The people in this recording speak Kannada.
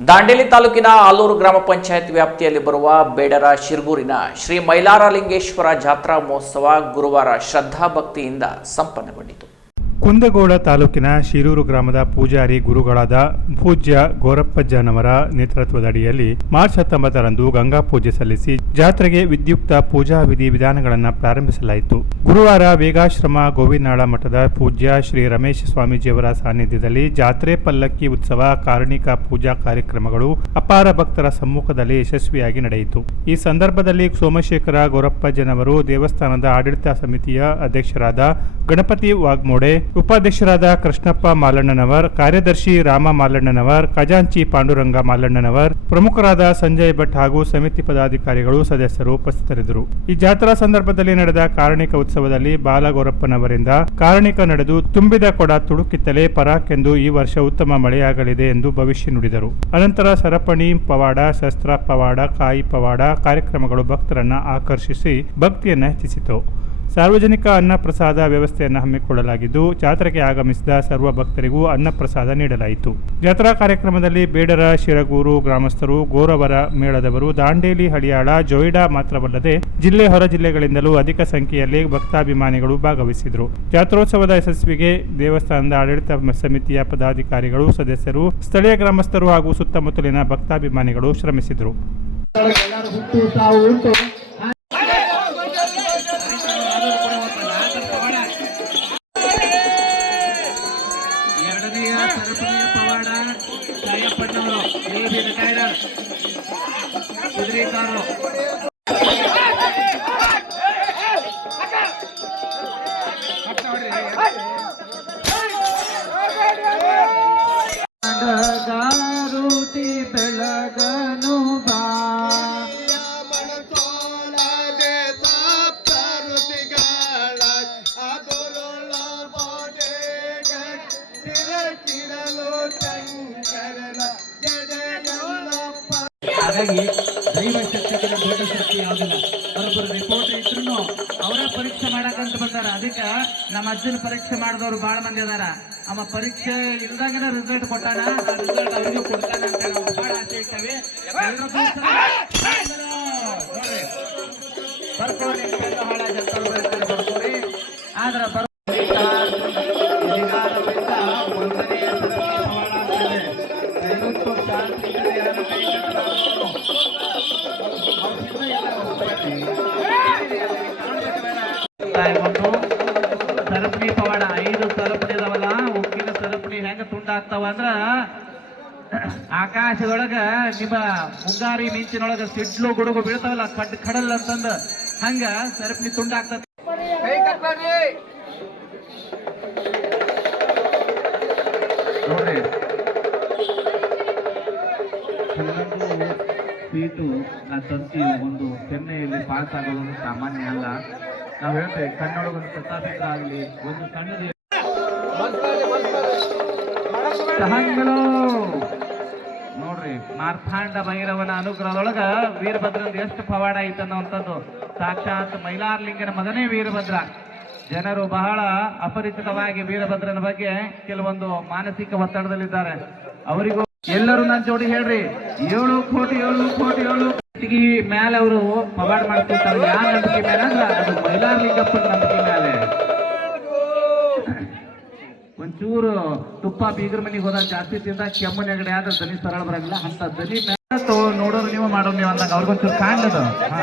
ದಾಂಡೇಲಿ ತಾಲೂಕಿನ ಆಲೂರು ಗ್ರಾಮ ಪಂಚಾಯತ್ ವ್ಯಾಪ್ತಿಯಲ್ಲಿ ಬರುವ ಬೇಡರ ಶಿರ್ಗೂರಿನ ಶ್ರೀ ಮೈಲಾರಲಿಂಗೇಶ್ವರ ಜಾತ್ರಾ ಮಹೋತ್ಸವ ಗುರುವಾರ ಶ್ರದ್ಧಾಭಕ್ತಿಯಿಂದ ಸಂಪನ್ನಗೊಂಡಿತು. ಕುಂದಗೋಳ ತಾಲೂಕಿನ ಶಿರೂರು ಗ್ರಾಮದ ಪೂಜಾರಿ ಗುರುಗಳಾದ ಪೂಜ್ಯ ಗೋರಪ್ಪಜ್ಜನವರ ನೇತೃತ್ವದಡಿಯಲ್ಲಿ ಮಾರ್ಚ್ ಹತ್ತೊಂಬತ್ತರಂದು ಗಂಗಾ ಪೂಜೆ ಸಲ್ಲಿಸಿ ಜಾತ್ರೆಗೆ ವಿದ್ಯುಕ್ತ ಪೂಜಾ ವಿಧಿ ವಿಧಾನಗಳನ್ನು ಪ್ರಾರಂಭಿಸಲಾಯಿತು. ಗುರುವಾರ ವೇಗಾಶ್ರಮ ಗೋವಿನಾಳ ಮಠದ ಪೂಜ್ಯ ಶ್ರೀ ರಮೇಶ್ ಸ್ವಾಮೀಜಿಯವರ ಸಾನ್ನಿಧ್ಯದಲ್ಲಿ ಜಾತ್ರೆ ಪಲ್ಲಕ್ಕಿ ಉತ್ಸವ ಕಾರಣಿಕ ಪೂಜಾ ಕಾರ್ಯಕ್ರಮಗಳು ಅಪಾರ ಭಕ್ತರ ಸಮ್ಮುಖದಲ್ಲಿ ಯಶಸ್ವಿಯಾಗಿ ನಡೆಯಿತು. ಈ ಸಂದರ್ಭದಲ್ಲಿ ಸೋಮಶೇಖರ ಗೋರಪ್ಪಜ್ಜನವರು ದೇವಸ್ಥಾನದ ಆಡಳಿತ ಸಮಿತಿಯ ಅಧ್ಯಕ್ಷರಾದ ಗಣಪತಿ ವಾಗ್ಮೋಡೆ ಉಪಾಧ್ಯಕ್ಷರಾದ ಕೃಷ್ಣಪ್ಪ ಮಾಲಣ್ಣನವರ್, ಕಾರ್ಯದರ್ಶಿ ರಾಮ ಮಾಲಣ್ಣನವರ್, ಖಜಾಂಚಿ ಪಾಂಡುರಂಗ ಮಾಲಣ್ಣನವರ್, ಪ್ರಮುಖರಾದ ಸಂಜಯ್ ಭಟ್ ಹಾಗೂ ಸಮಿತಿ ಪದಾಧಿಕಾರಿಗಳು ಸದಸ್ಯರು ಉಪಸ್ಥಿತರಿದ್ದರು. ಈ ಜಾತ್ರಾ ಸಂದರ್ಭದಲ್ಲಿ ನಡೆದ ಕಾರಣಿಕ ಉತ್ಸವದಲ್ಲಿ ಬಾಲಗೌರಪ್ಪನವರಿಂದ ಕಾರಣಿಕ ನಡೆದು ತುಂಬಿದ ಕೊಡ ತುಡುಕಿತ್ತಲೇ ಪರಾಕೆಂದು ಈ ವರ್ಷ ಉತ್ತಮ ಮಳೆಯಾಗಲಿದೆ ಎಂದು ಭವಿಷ್ಯ ನುಡಿದರು. ಅನಂತರ ಸರಪಣಿ, ಪವಾಡ, ಶಸ್ತ್ರ ಪವಾಡ, ಕಾಯಿ ಪವಾಡ ಕಾರ್ಯಕ್ರಮಗಳು ಭಕ್ತರನ್ನ ಆಕರ್ಷಿಸಿ ಭಕ್ತಿಯನ್ನ ಹೆಚ್ಚಿಸಿತು. ಸಾರ್ವಜನಿಕ ಅನ್ನಪ್ರಸಾದ ವ್ಯವಸ್ಥೆಯನ್ನು ಹಮ್ಮಿಕೊಳ್ಳಲಾಗಿದ್ದು, ಜಾತ್ರೆಗೆ ಆಗಮಿಸಿದ ಸರ್ವ ಭಕ್ತರಿಗೂ ಅನ್ನಪ್ರಸಾದ ನೀಡಲಾಯಿತು. ಜಾತ್ರಾ ಕಾರ್ಯಕ್ರಮದಲ್ಲಿ ಬೇಡರ, ಶಿರಗೂರು ಗ್ರಾಮಸ್ಥರು, ಗೋರವರ ಮೇಳದವರು, ದಾಂಡೇಲಿ, ಹಳಿಯಾಳ, ಜೊಯ್ಡಾ ಮಾತ್ರವಲ್ಲದೆ ಜಿಲ್ಲೆ ಹೊರ ಜಿಲ್ಲೆಗಳಿಂದಲೂ ಅಧಿಕ ಸಂಖ್ಯೆಯಲ್ಲಿ ಭಕ್ತಾಭಿಮಾನಿಗಳು ಭಾಗವಹಿಸಿದರು. ಜಾತ್ರೋತ್ಸವದ ಯಶಸ್ವಿಗೆ ದೇವಸ್ಥಾನದ ಆಡಳಿತ ಸಮಿತಿಯ ಪದಾಧಿಕಾರಿಗಳು, ಸದಸ್ಯರು, ಸ್ಥಳೀಯ ಗ್ರಾಮಸ್ಥರು ಹಾಗೂ ಸುತ್ತಮುತ್ತಲಿನ ಭಕ್ತಾಭಿಮಾನಿಗಳು ಶ್ರಮಿಸಿದರು. ಎರಡನೆಯ ಸರಪಣಿಯ ಪವಾಡ ಸಾಯಪ್ಪಣ್ಣವರು ನೇವಿ ರಿಟೈರ್ಡ್ ಕುದುರೆಕಾರರು ಹಾಗಾಗಿ ದೈವ ಶಕ್ತಿಗಿನ ದೊಡ್ಡ ಶಕ್ತಿ ಯಾವುದಿಲ್ಲ ಅವರೊಬ್ಬರು ರಿಪೋರ್ಟ್ ಇದ್ರು ಅವರ ಪರೀಕ್ಷೆ ಮಾಡಕಂತ ಬಂದಾರ. ಅದಕ್ಕೆ ನಮ್ಮ ಅಜ್ಜನ ಪರೀಕ್ಷೆ ಮಾಡಿದವರು ಬಹಳ ಮಂದಿ ಅದಾರ. ಅವ ಪರೀಕ್ಷೆ ಇಲ್ದಾಗನ ರಿಸಲ್ಟ್ ಕೊಟ್ಟಾನ? ರಿಸಲ್ಟ್ ಅವರಿಗೂ ಕೊಡ್ತಾನೆ ಅಂತ ನಾವು ಬಹಳ ಆಸೆ ಇರ್ತೇವೆ ಹಾಳಾಗತ್ತೆ, ಬರ್ತಾರೆ, ಆದ್ರೆ ಅಂದ್ರ ಆಕಾಶದೊಳಗ ನಿಮ್ಮ ಮುಂಗಾರಿ ಮಿಂಚಿನೊಳಗ ಸಿಡ್ಲು ಗುಡುಗು ಬೀಳ್ತಾವಲ್ಲ, ಕಡ್ ಕಡಲ್ ಅಂತಂದ, ಹಂಗ ಸರಪಣಿ ತುಂಡಾಗ್ತದ. ನೋಡ್ರಿ ಸೀಟು ಆ ತಂತಿ ಒಂದು ಚೆನ್ನೈಯಲ್ಲಿ ಪಾಸ್ ಆಗೋದು ಸಾಮಾನ್ಯ ಅಲ್ಲ. ನಾವು ಹೇಳ್ತೇವೆ, ಕಣ್ಣೊಳಗೊಂದು ಪ್ರತಾಪಿತ ಆಗಲಿ, ಒಂದು ಸಣ್ಣದು ಸಹಂಗಲು ನೋಡ್ರಿ ಮಾರ್ಥಾಂಡ ಭೈರವನ ಅನುಗ್ರಹದೊಳಗ ವೀರಭದ್ರಂದ ಎಷ್ಟು ಪವಾಡ ಐತೆ ಅನ್ನುವಂಥದ್ದು. ಸಾಕ್ಷಾತ್ ಮೈಲಾರ್ಲಿಂಗನ ಮಗನೇ ವೀರಭದ್ರ. ಜನರು ಬಹಳ ಅಪರಿಚಿತವಾಗಿ ವೀರಭದ್ರನ ಬಗ್ಗೆ ಕೆಲವೊಂದು ಮಾನಸಿಕ ಒತ್ತಡದಲ್ಲಿದ್ದಾರೆ. ಅವರಿಗೂ ಎಲ್ಲರೂ ನನ್ನ ಜೋಡಿ ಹೇಳ್ರಿ. ಏಳು ಕೋಟಿ ಏಳು ಕೋಟಿ, ಏಳು ಮೇಲೆ ಅವರು ಪವಾಡ ಮಾಡ್ತಿರ್ತಾರೆ ಯಾವ ನಂಬಿಕೆ ಮೇಲೆ ಅದು ಮೈಲಾರ್ಲಿಂಗಪ್ಪನ ನಂಬಿಕೆ. ಬೀಗರ ಮನೆಗೆ ಹೋದಾಗ ಜಾಸ್ತಿ ತಿಂದ ಕೆಮ್ಮು ನೆಗಡೆ ಆದ್ರೆ ದನಿ ಸರಳ ಬರಂಗಿಲ್ಲ. ಅಂತ ದನಿ ನೋಡೋರು ನೀವು ಮಾಡೋ ನೀವು ಅಂದಾಗ ಅವ್ರಿಗೊಂಚೂರು ಕಾಣ್ಲದ ಹಾ.